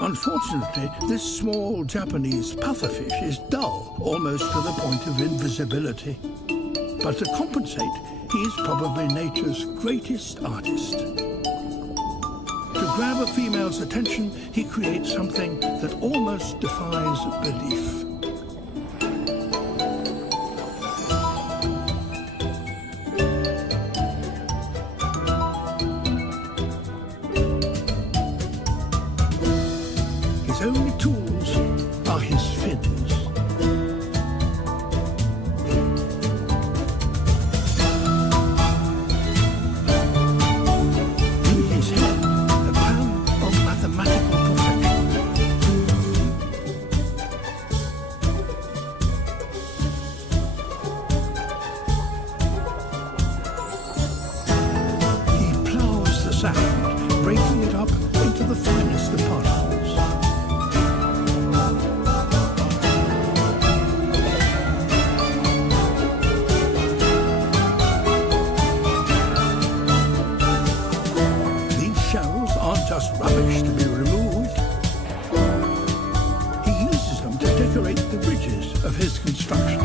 Unfortunately, this small Japanese pufferfish is dull, almost to the point of invisibility. But to compensate, he is probably nature's greatest artist. To grab a female's attention, he creates something that almost defies belief. His only tools are his fins. In his head, a plan of mathematical perfection. He plows the sand, breaking it up into the finest of particles. Shells aren't just rubbish to be removed. He uses them to decorate the ridges of his construction.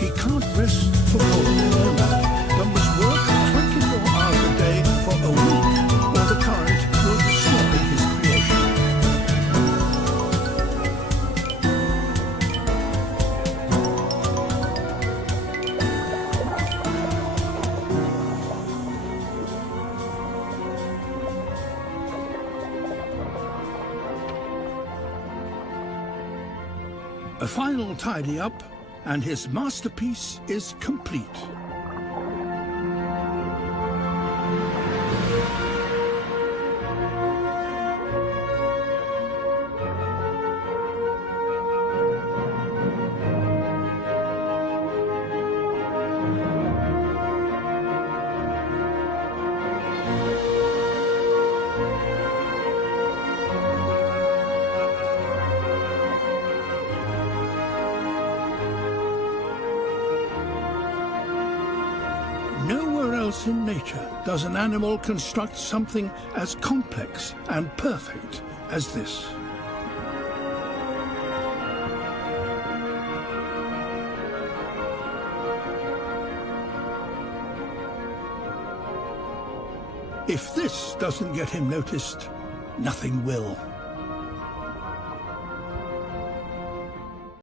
He can't rest for more than a moment, but must work 24 hours a day for a week, or the current will destroy his creation. A final tidy up, and his masterpiece is complete. Nowhere else in nature does an animal construct something as complex and perfect as this. If this doesn't get him noticed, nothing will.